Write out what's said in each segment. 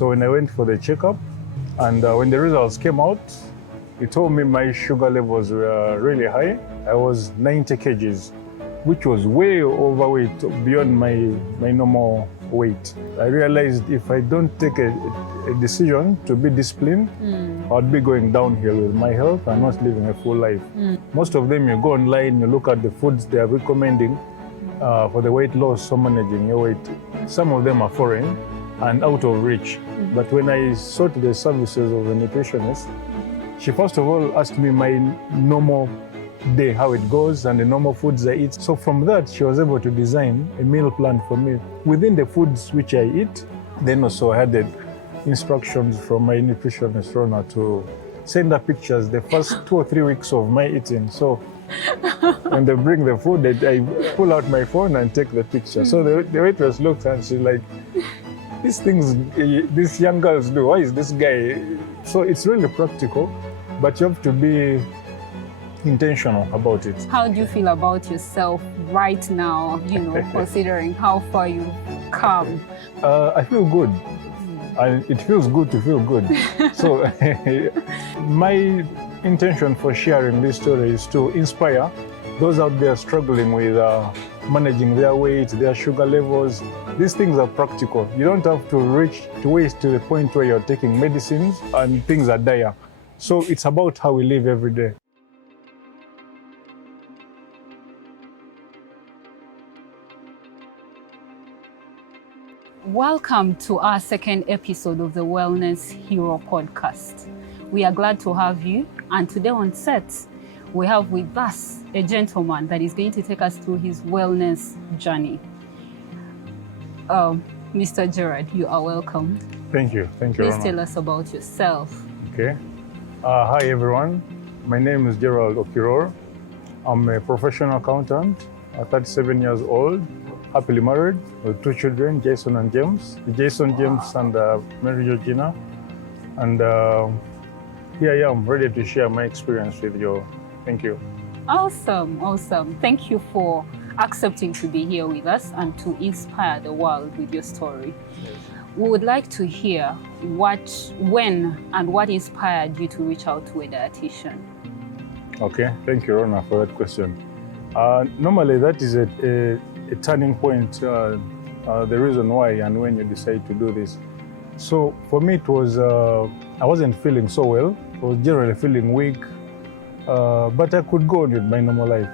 So when I went for the checkup, and when the results came out, he told me my sugar levels were really high. I was 90 kgs, which was way overweight, beyond my normal weight. I realized if I don't take a decision to be disciplined, I'd be going downhill with my health and not living a full life. Most of them, you go online, you look at the foods they are recommending for the weight loss, so managing your weight. Some of them are foreign and out of reach. But when I sought the services of a nutritionist, she first of all asked me my normal day, how it goes, and the normal foods I eat. So from that, she was able to design a meal plan for me within the foods which I eat. Then also I had the instructions from my nutritionist, Rona, to send her pictures the first 2 or 3 weeks of my eating. So when they bring the food, I pull out my phone and take the picture. So the waitress looked and she's like, these things these young girls do, why is this guy? So it's really practical, but you have to be intentional about it. How do you feel about yourself right now, considering how far you've come? I feel good. And it feels good to feel good. So my intention for sharing this story is to inspire those out there struggling with managing their weight, their sugar levels. These things are practical. You don't have to reach to the point where you're taking medicines and things are dire. So it's about how we live every day. Welcome to our second episode of the Wellness Hero podcast. We are glad to have you, and today on set, we have with us a gentleman that is going to take us through his wellness journey. Mr. Gerald, you are welcome. Thank you. Thank you, Please Rona. tell us about yourself. Okay. Hi, everyone. My name is Gerald Okiror. I'm a professional accountant, 37 years old, happily married with 2 children, Jason and James. Jason, James, and Mary Georgina. And here I am, ready to share my experience with you. Thank you. Awesome, awesome. Thank you for accepting to be here with us and to inspire the world with your story. Yes. We would like to hear when and what inspired you to reach out to a dietitian. Okay, thank you, Rona, for that question. Normally, that is a turning point, the reason why and when you decide to do this. So for me, it was, I wasn't feeling so well. I was generally feeling weak, but I could go on with my normal life.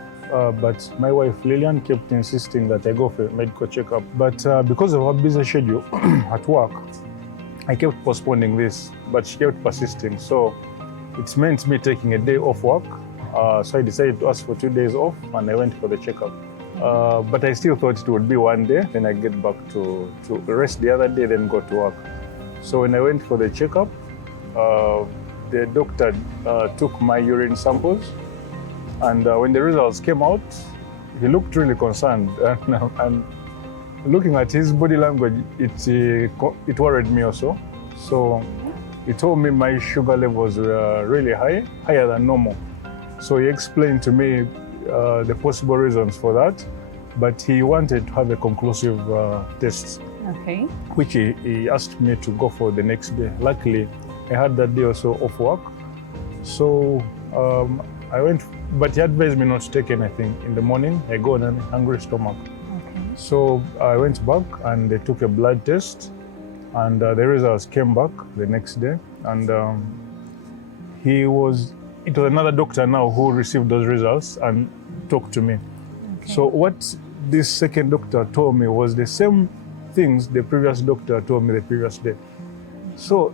But my wife, Lillian, kept insisting that I go for a medical checkup. But because of our busy schedule at work, I kept postponing this, but she kept persisting. So it meant me taking a day off work. So I decided to ask for 2 days off, and I went for the checkup. But I still thought it would be one day, then I get back to rest the other day, then go to work. So when I went for the checkup, the doctor took my urine samples, and when the results came out, he looked really concerned. And looking at his body language, it worried me also. So he told me my sugar levels were really high, higher than normal. So he explained to me the possible reasons for that, but he wanted to have a conclusive test, Okay. which he asked me to go for the next day. Luckily, I had that day also off work. So I went, but he advised me not to take anything in the morning. I go on a hungry stomach. Okay. So I went back and they took a blood test, and the results came back the next day. And it was another doctor now who received those results and talked to me. Okay. So what this second doctor told me was the same things the previous doctor told me the previous day. So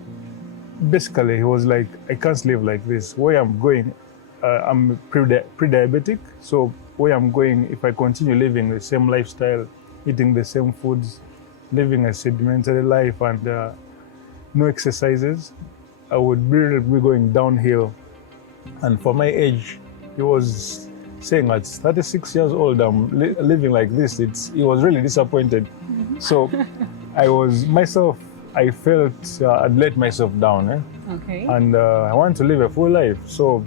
basically he was like, I can't live like this. Where I'm going, I'm pre-diabetic. So where I'm going, if I continue living the same lifestyle, eating the same foods, living a sedentary life and no exercises, I would really be going downhill. And for my age, he was saying at 36 years old, I'm living like this. He was really disappointed. So I felt I'd let myself down. Okay. And I want to live a full life. So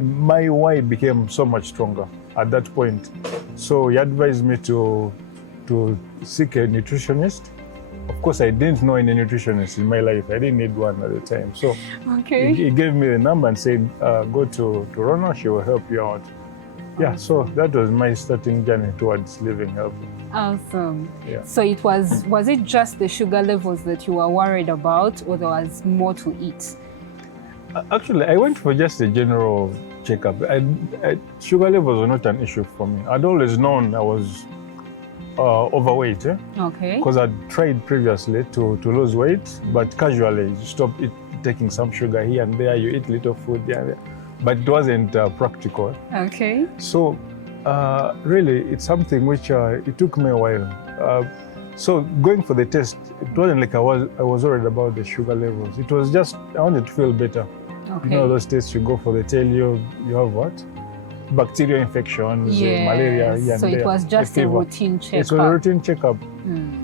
my why became so much stronger at that point. So he advised me to seek a nutritionist of course, I didn't know any nutritionist in my life. I didn't need one at the time. So Okay. he gave me the number and said, go to Rona, she will help you out. Yeah, so that was my starting journey towards living healthy. Awesome. Yeah. So it was it just the sugar levels that you were worried about, or there was more to it? Actually, I went for just a general checkup. Sugar levels were not an issue for me. I'd always known I was overweight, Okay. because I'd tried previously to lose weight, but casually you stop taking some sugar here and there, you eat little food here and there, but it wasn't practical. Okay. So really, it's something which it took me a while. So going for the test, it wasn't like I was worried about the sugar levels. It was just I wanted to feel better. Okay. You know those tests you go for, they tell you have what? Bacterial infections, malaria. Yes. So it was just a routine checkup. It was a routine checkup.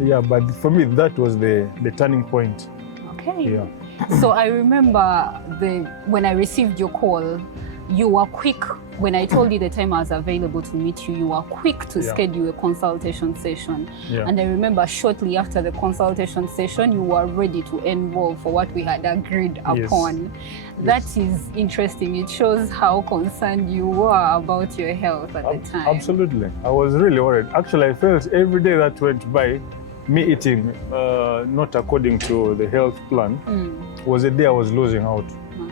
Yeah, but for me that was the turning point. Okay. Yeah. So I remember when I received your call, you were quick. When I told you the time I was available to meet you, you were quick to schedule a consultation session. Yeah. And I remember shortly after the consultation session, you were ready to enroll for what we had agreed upon. That is interesting. It shows how concerned you were about your health at the time. Absolutely. I was really worried. Actually, I felt every day that went by, me eating not according to the health plan, was a day I was losing out.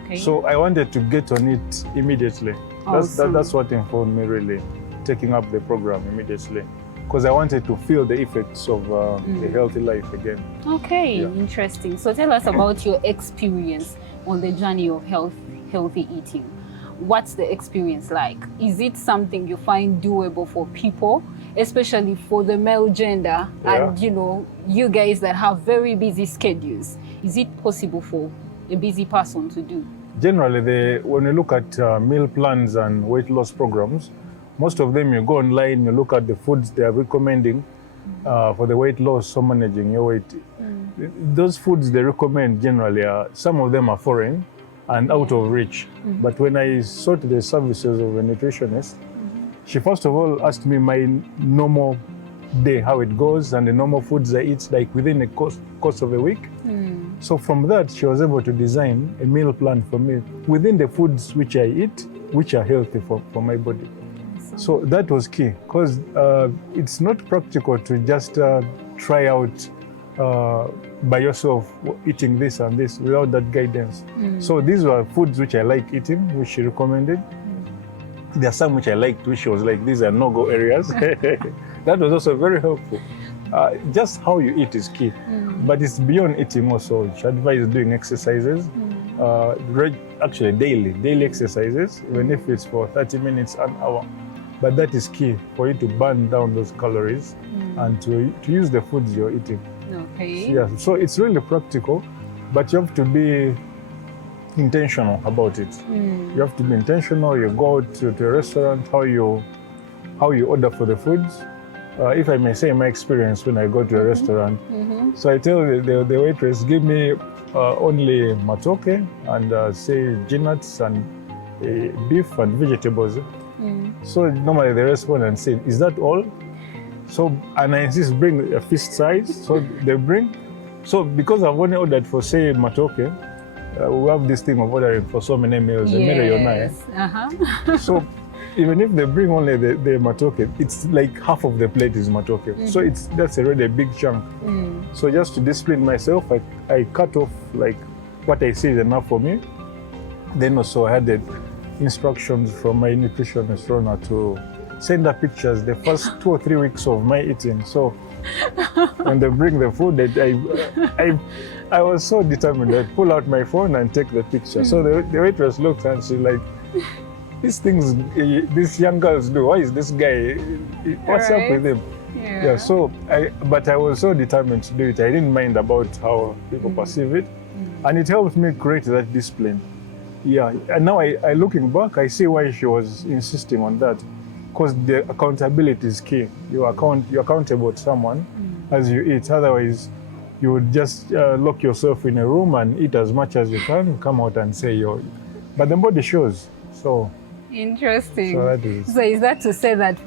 Okay. So I wanted to get on it immediately. That's what informed me really, taking up the program immediately, because I wanted to feel the effects of the healthy life again. Okay, Yeah. interesting. So tell us about your experience on the journey of healthy eating. What's the experience like? Is it something you find doable for people, especially for the male gender, and you guys that have very busy schedules? Is it possible for a busy person to do? Generally, when you look at meal plans and weight loss programs, most of them you go online, you look at the foods they are recommending for the weight loss or managing your weight. Those foods they recommend generally, some of them are foreign and out of reach. But when I sought the services of a nutritionist, she first of all asked me my normal day, how it goes, and the normal foods I eat, like within the course of a week. So from that, she was able to design a meal plan for me within the foods which I eat, which are healthy for my body. So that was key, because it's not practical to just try out by yourself eating this and this without that guidance. So these were foods which I like eating, which she recommended. There are some which I liked, which she was like, these are no-go areas. That was also very helpful. Just how you eat is key, but it's beyond eating also. She advised doing exercises, actually daily exercises, even if it's for 30 minutes, an hour. But that is key for you to burn down those calories and to use the foods you're eating. Okay. Yeah, so it's really practical, but you have to be intentional about it. You have to be intentional. You go to a restaurant, how you order for the foods. If I may say my experience when I go to a restaurant, so I tell the waitress, give me only matoke and say peanuts and beef and vegetables. So normally they respond and say, is that all? So, and I insist, bring a fist size. So they bring. So because I've only ordered for say matoke, we have this thing of ordering for so many meals. Yes. So even if they bring only the matoke, it's like half of the plate is matoke. So that's already a big chunk. So just to discipline myself, I cut off like what I see is enough for me. Then also I had the instructions from my nutritionist Rona to send her pictures the first 2 or 3 weeks of my eating. So when they bring the food, I was so determined. I pull out my phone and take the picture. So the waitress looked and she's like, these things these young girls do. Why is this guy? What's up with him? Yeah. So but I was so determined to do it. I didn't mind about how people perceive it, and it helped me create that discipline. Yeah. And now I looking back, I see why she was insisting on that, because the accountability is key. You're accountable to someone as you eat. Otherwise, you would just lock yourself in a room and eat as much as you can, come out and say but the body shows. So Interesting. So that is. So is that to say that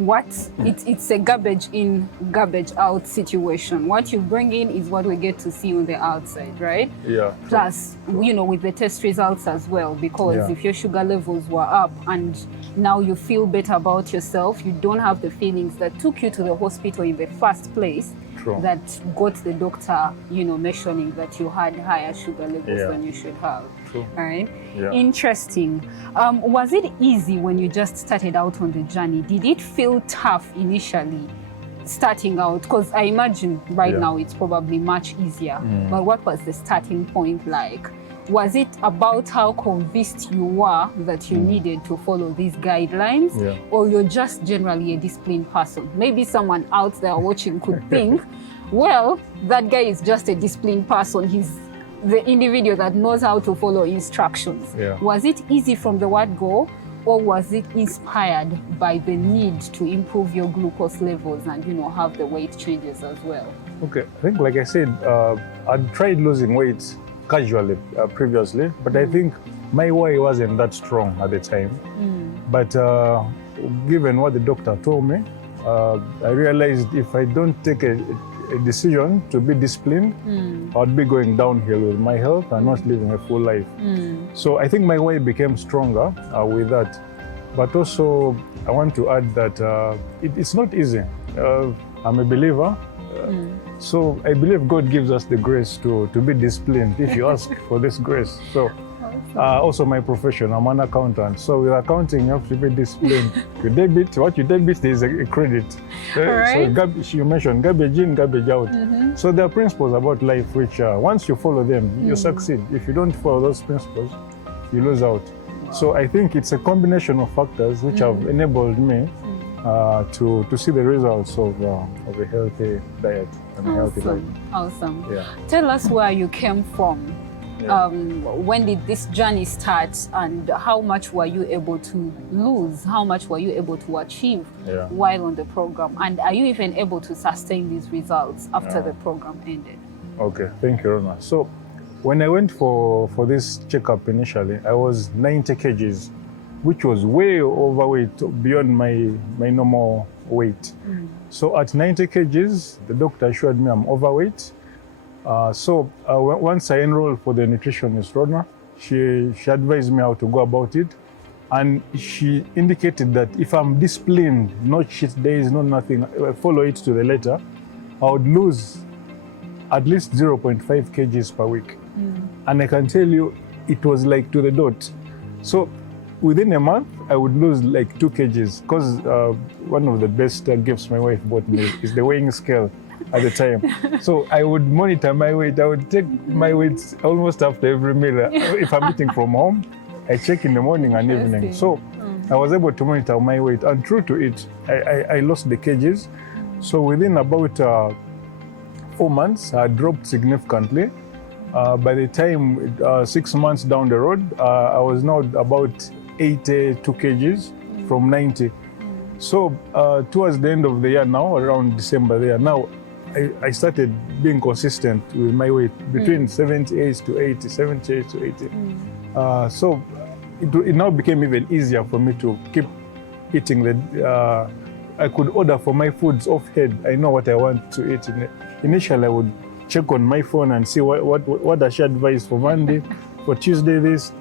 it's a garbage in, garbage out situation? What you bring in is what we get to see on the outside, right? Yeah. Plus, with the test results as well, because if your sugar levels were up and now you feel better about yourself, you don't have the feelings that took you to the hospital in the first place. True. That got the doctor, mentioning that you had higher sugar levels than you should have. True. All right. Yeah. Interesting. Was it easy when you just started out on the journey? Did it feel tough initially starting out? Because I imagine right now it's probably much easier. But what was the starting point like? Was it about how convinced you were that you needed to follow these guidelines? Or you're just generally a disciplined person? Maybe someone out there watching could think, well, that guy is just a disciplined person. He's the individual that knows how to follow instructions. Was it easy from the word go? Or was it inspired by the need to improve your glucose levels and, have the weight changes as well? Okay, I think like I said, I'd tried losing weight casually previously, but I think my why wasn't that strong at the time. But given what the doctor told me, I realized if I don't take a decision to be disciplined, I'd be going downhill with my health and not living a full life. So I think my way became stronger with that. But also, I want to add that it's not easy. I'm a believer. So I believe God gives us the grace to be disciplined if you ask for this grace. So also my profession, I'm an accountant. So with accounting, you have to be disciplined. What you debit, there's a credit. Right. So you mentioned garbage in, garbage out. So there are principles about life which once you follow them, you succeed. If you don't follow those principles, you lose out. So I think it's a combination of factors which have enabled me to see the results of a healthy diet and a healthy life. Awesome. Yeah. Tell us where you came from. When did this journey start, and how much were you able to lose? How much were you able to achieve while on the program? And are you even able to sustain these results after the program ended? Okay, thank you, Rona. So when I went for this checkup initially, I was 90 kgs, which was way overweight, beyond my normal weight. So at 90 kgs, the doctor assured me I'm overweight. So once I enrolled for the nutritionist, Rona, she advised me how to go about it. And she indicated that if I'm disciplined, no cheat days, no nothing, I follow it to the letter, I would lose at least 0.5 kgs per week. And I can tell you, it was like to the dot. So within a month, I would lose like 2 kgs because one of the best gifts my wife bought me is the weighing scale at the time. So I would monitor my weight. I would take my weight almost after every meal. If I'm eating from home, I check in the morning and evening. So I was able to monitor my weight, and true to it, I lost the kgs. So within about 4 months, I dropped significantly. By the time 6 months down the road, I was now about 82 kgs from 90. So towards the end of the year now, around December there, now I started being consistent with my weight between 78 to 80, 78 to 80. So it now became even easier for me to keep eating I could order for my foods off head. I know what I want to eat. Initially, I would check on my phone and see what does she advise for Monday, for Tuesday this.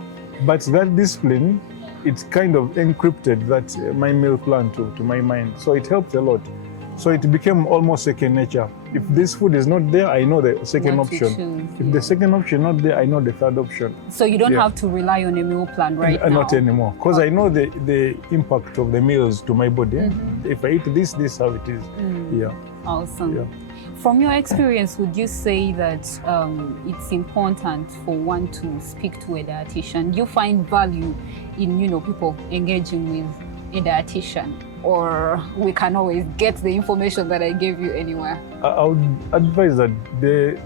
But that discipline, it's kind of encrypted that my meal plan to my mind. So it helped a lot. So it became almost second nature. If this food is not there, I know the second option. If the second option is not there, I know the third option. So you don't have to rely on a meal plan now? Not anymore. Because I know the impact of the meals to my body. If I eat this how it is. Yeah. Awesome. Yeah. From your experience, would you say that it's important for one to speak to a dietitian? Do you find value in people engaging with a dietitian, or we can always get the information that I gave you anywhere? I would advise that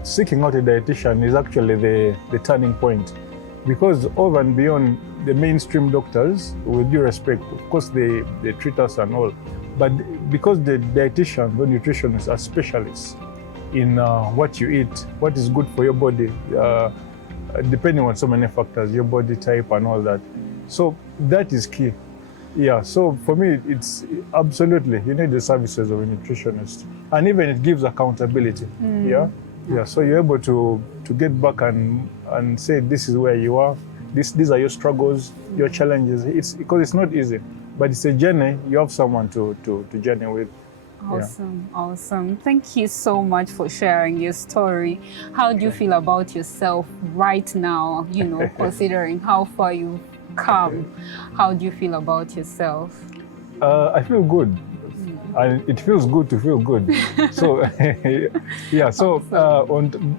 seeking out a dietitian is actually the turning point, because over and beyond the mainstream doctors, with due respect, of course they treat us and all, but because the dietitian, the nutritionists are specialists in what you eat, what is good for your body, depending on so many factors, your body type and all that. So that is key. Yeah, so for me, it's absolutely, you need the services of a nutritionist. And even it gives accountability. Yeah. Yeah. So you're able to get back and say, this is where you are. These are your struggles, your challenges. It's because it's not easy, but it's a journey. You have someone to journey with. Awesome, awesome. Thank you so much for sharing your story. How do you feel about yourself right now, you know, considering how far you've come? How do you feel about yourself? I feel good. And it feels good to feel good. So, yeah, so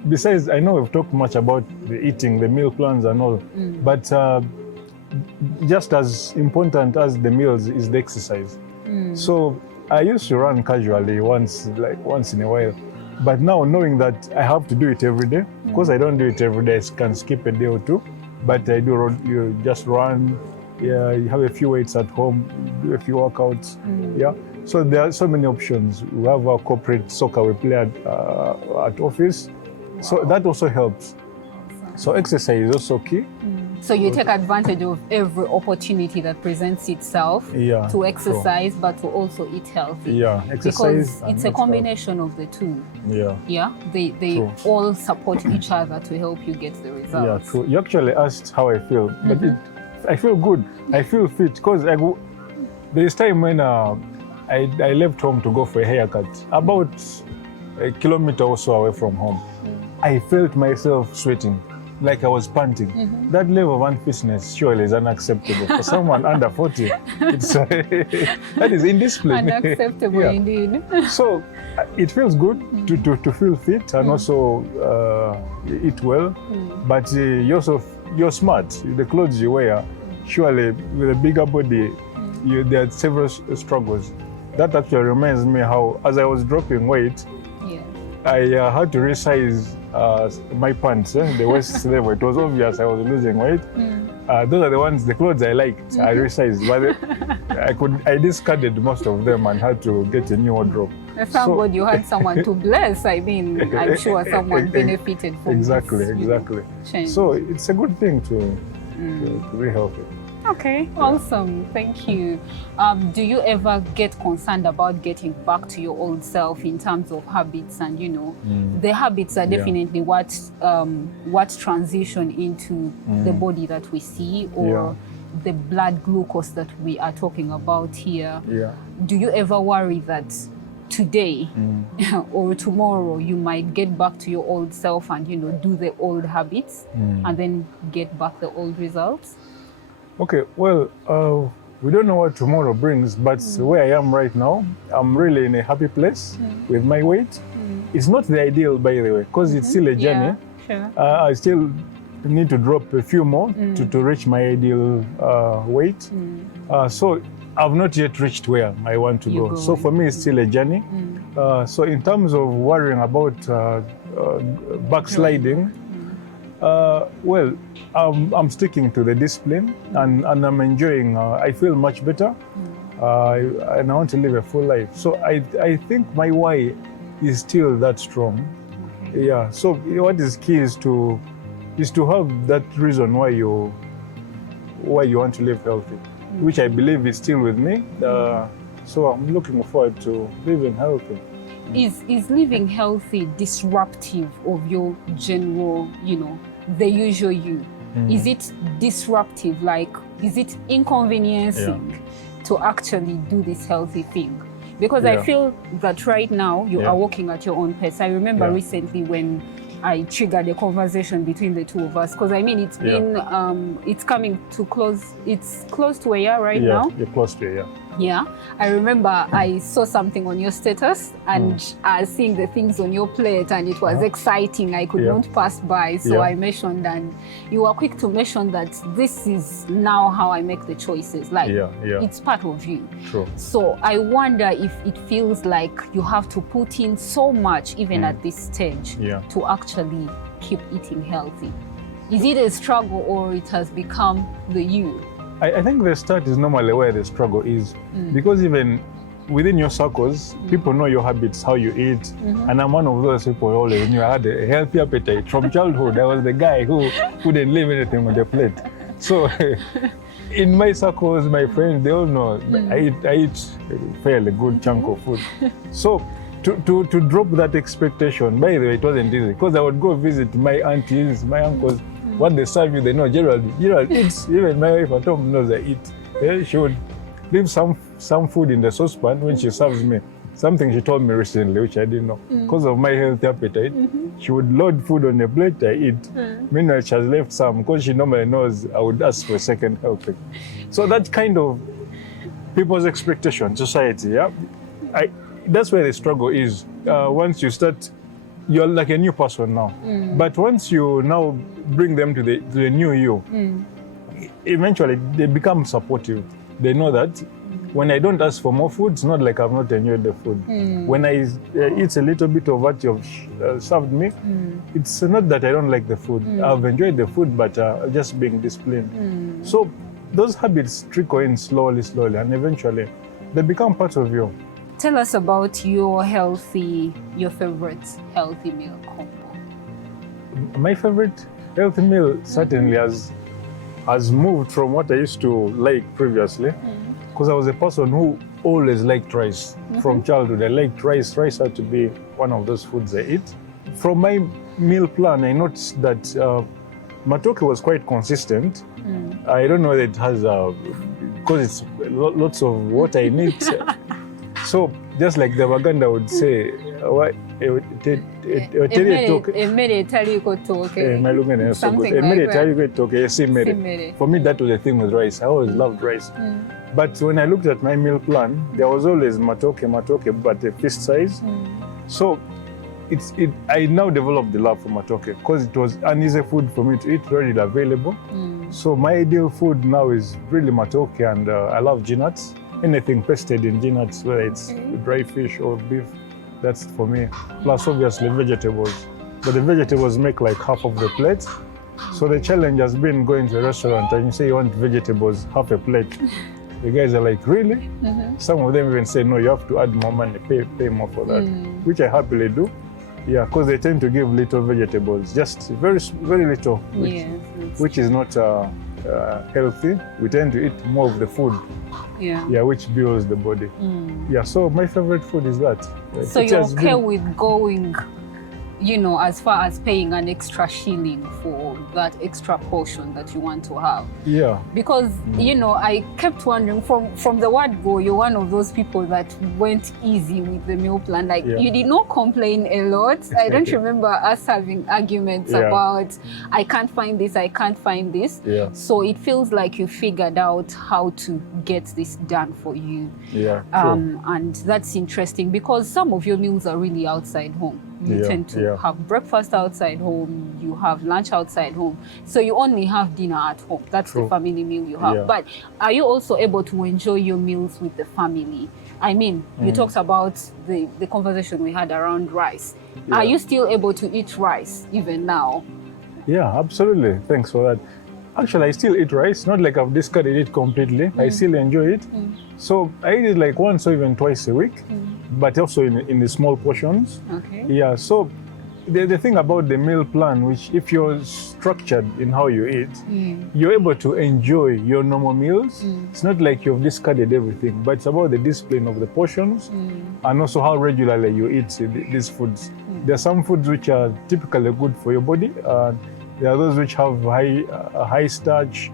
besides, I know we've talked much about the eating, the meal plans and all, but just as important as the meals is the exercise. So I used to run casually once in a while, but now knowing that I have to do it every day, because I don't do it every day, I can skip a day or two, but I do, you just run, yeah, you have a few weights at home, do a few workouts, yeah. So there are so many options. We have our corporate soccer we play at office, so that also helps. So exercise is also key. So you take advantage of every opportunity that presents itself to exercise, but to also eat healthy. Yeah, exercise. Because it's a combination of the two. Yeah. Yeah, they all support each other to help you get the results. Yeah, true. You actually asked how I feel, but I feel good. I feel fit because there is time when I left home to go for a haircut, about a kilometer or so away from home. I felt myself sweating, like I was panting. That level of unfitness surely is unacceptable for someone under 40. It's, that is indiscipline. Unacceptable indeed. So it feels good to feel fit and also eat well, but you're smart. The clothes you wear, surely with a bigger body, there are several struggles. That actually reminds me how, as I was dropping weight, I had to resize my pants, the waist level. It was obvious I was losing weight. Those are the clothes I liked. I resized, but I discarded most of them and had to get a new wardrobe. Thank God you had someone to bless. I mean, I'm sure someone benefited from Exactly. change. So it's a good thing to be healthy. Okay, awesome. Thank you. Do you ever get concerned about getting back to your old self in terms of habits? And you know, the habits are definitely what transition into the body that we see, or the blood glucose that we are talking about here. Do you ever worry that today or tomorrow you might get back to your old self and, you know, do the old habits and then get back the old results? Okay, well, we don't know what tomorrow brings, but where I am right now, I'm really in a happy place with my weight. It's not the ideal, by the way, because it's still a journey. Yeah, sure. I still need to drop a few more to reach my ideal weight. So I've not yet reached where I want to go. So for me, it's still a journey. So in terms of worrying about backsliding, well, I'm sticking to the discipline and I'm enjoying. I feel much better, and I want to live a full life. So I think my why is still that strong. Yeah. So what is key is to have that reason why you want to live healthy, which I believe is still with me. So I'm looking forward to living healthy. Is living healthy disruptive of your general, you know, the usual you? Is it disruptive? Like, is it inconveniencing to actually do this healthy thing? Because I feel that right now you are walking at your own pace. I remember recently when I triggered a conversation between the two of us, because I mean, it's been, it's coming to close, it's close to a year right now. You're close to a year. Yeah, I remember I saw something on your status and I was seeing the things on your plate and it was exciting. I could not pass by. So I mentioned, and you were quick to mention that this is now how I make the choices. Like, it's part of you. True. So I wonder if it feels like you have to put in so much, even at this stage, to actually keep eating healthy. Is it a struggle or it has become the you? I think the start is normally where the struggle is, because even within your circles, people know your habits, how you eat, and I'm one of those people who always knew I had a healthy appetite. From childhood, I was the guy who couldn't leave anything on the plate. So in my circles, my friends, they all know I eat a fairly good chunk of food. So to drop that expectation, by the way, it wasn't easy because I would go visit my aunties, my uncles. What they serve you, they know Gerald eats. Even my wife at home knows I eat. Yeah, she would leave some food in the saucepan when she serves me. Something she told me recently, which I didn't know. Because of my healthy appetite, she would load food on the plate, I eat. Meanwhile, she has left some because she normally knows I would ask for a second helping. So that kind of people's expectation, society, yeah, that's where the struggle is. Once you start, you're like a new person now. But once you now bring them to the new you, eventually they become supportive. They know that when I don't ask for more food, it's not like I've not enjoyed the food. When I eat a little bit of what you've served me, it's not that I don't like the food. I've enjoyed the food, but just being disciplined. So those habits trickle in slowly, and eventually they become part of you. Tell us about your favorite healthy meal combo. My favorite healthy meal certainly has moved from what I used to like previously, because I was a person who always liked rice. From childhood, I liked rice. Rice had to be one of those foods I eat. From my meal plan, I noticed that matoke was quite consistent. I don't know that it has, because it's lots of water in it. So just like the Waganda would say, for me that was the thing with rice. I always loved rice. But when I looked at my meal plan, there was always matoke, but a fist size. So I now developed the love for matoke because it was an easy food for me to eat, readily available. So my ideal food now is really matoke, and I love nuts. Anything pasted in nuts, whether it's dry fish or beef, that's for me. Plus, obviously, vegetables. But the vegetables make like half of the plate. So the challenge has been going to a restaurant and you say you want vegetables, half a plate. The guys are like, really? Some of them even say, no, you have to add more money, pay more for that, which I happily do. Yeah, because they tend to give little vegetables, just very, very little, which is not healthy. We tend to eat more of the food, which builds the body. Yeah, so my favorite food is that. So you're okay with going, as far as paying an extra shilling for that extra portion that you want to have? Yeah. Because, I kept wondering, from the word go, you're one of those people that went easy with the meal plan. Like, you did not complain a lot. I don't remember us having arguments about, I can't find this, I can't find this. Yeah. So it feels like you figured out how to get this done for you. Yeah. And that's interesting because some of your meals are really outside home. You tend to have breakfast outside home, you have lunch outside home. So you only have dinner at home. That's the family meal you have. But are you also able to enjoy your meals with the family? I mean, you talked about the conversation we had around rice. Are you still able to eat rice even now? Yeah, absolutely. Thanks for that. Actually, I still eat rice. Not like I've discarded it completely. I still enjoy it. So I eat it like once or even twice a week, but also in the small portions. Okay. Yeah, so the thing about the meal plan, which if you're structured in how you eat, you're able to enjoy your normal meals. It's not like you've discarded everything, but it's about the discipline of the portions and also how regularly you eat these foods. There are some foods which are typically good for your body. There are those which have high starch.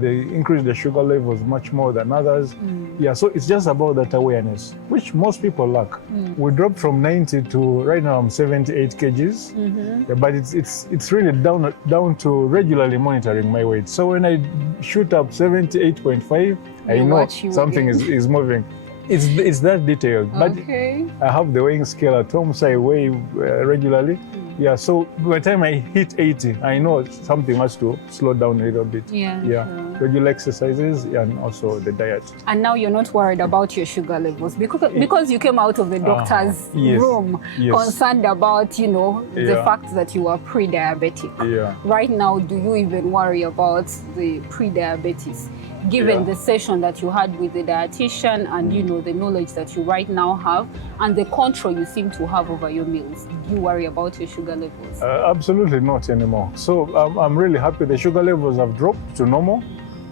They increase the sugar levels much more than others. Yeah, so it's just about that awareness, which most people lack. We dropped from 90 to right now I'm 78 kgs. Yeah, but it's really down to regularly monitoring my weight. So when I shoot up 78.5, I know something is moving. It's that detailed. But I have the weighing scale at home, so I weigh regularly. Yeah, so by the time I hit 80, I know something has to slow down a little bit. Yeah. Sure. Regular exercises and also the diet. And now you're not worried about your sugar levels because you came out of the doctor's room concerned about, the fact that you are pre-diabetic. Yeah. Right now, do you even worry about the pre-diabetes? Given the session that you had with the dietitian and the knowledge that you right now have and the control you seem to have over your meals, do you worry about your sugar levels? Absolutely not anymore. So I'm really happy the sugar levels have dropped to normal.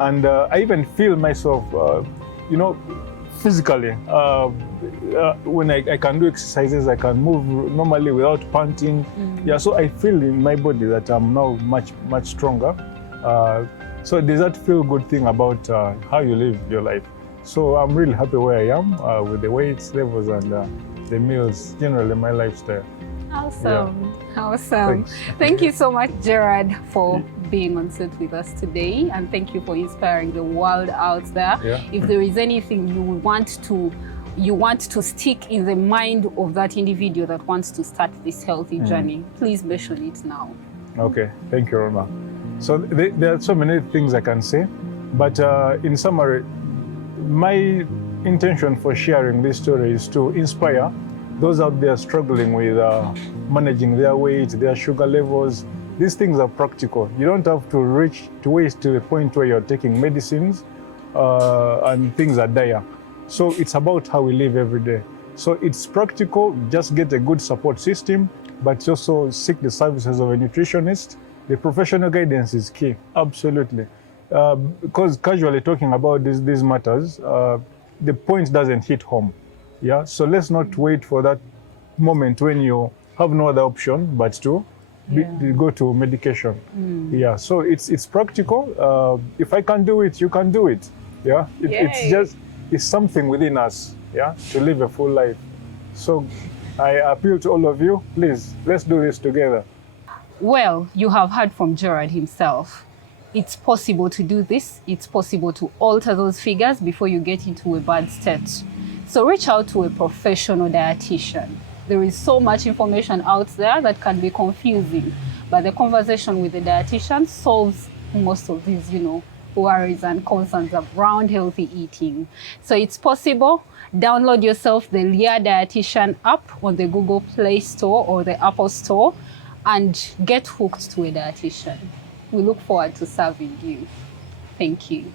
And I even feel myself, physically. When I can do exercises, I can move normally without panting. Yeah, so I feel in my body that I'm now much stronger. So there's that feel-good thing about how you live your life. So I'm really happy where I am with the weight levels and the meals, generally my lifestyle. Awesome. Yeah. Awesome. Thanks. Thank you so much, Gerald, for being on set with us today, and thank you for inspiring the world out there. Yeah. If there is anything you want to stick in the mind of that individual that wants to start this healthy journey, please mention it now. Okay, thank you, Rona. So there are so many things I can say, but in summary, my intention for sharing this story is to inspire those out there struggling with managing their weight, their sugar levels. These things are practical. You don't have to reach to the point where you're taking medicines and things are dire. So it's about how we live every day. So it's practical, just get a good support system, but also seek the services of a nutritionist. The professional guidance is key, absolutely. Because casually talking about these matters, the point doesn't hit home. Yeah, so let's not wait for that moment when you have no other option but to go to medication. Yeah, so it's practical. If I can do it, you can do it. Yeah, it's something within us. Yeah, to live a full life. So I appeal to all of you, please, let's do this together. Well, you have heard from Gerald himself. It's possible to do this. It's possible to alter those figures before you get into a bad state. So reach out to a professional dietitian. There is so much information out there that can be confusing, but the conversation with the dietitian solves most of these, worries and concerns around healthy eating. So it's possible. Download yourself the Leah Dietitian app on the Google Play Store or the Apple Store and get hooked to a dietitian. We look forward to serving you. Thank you.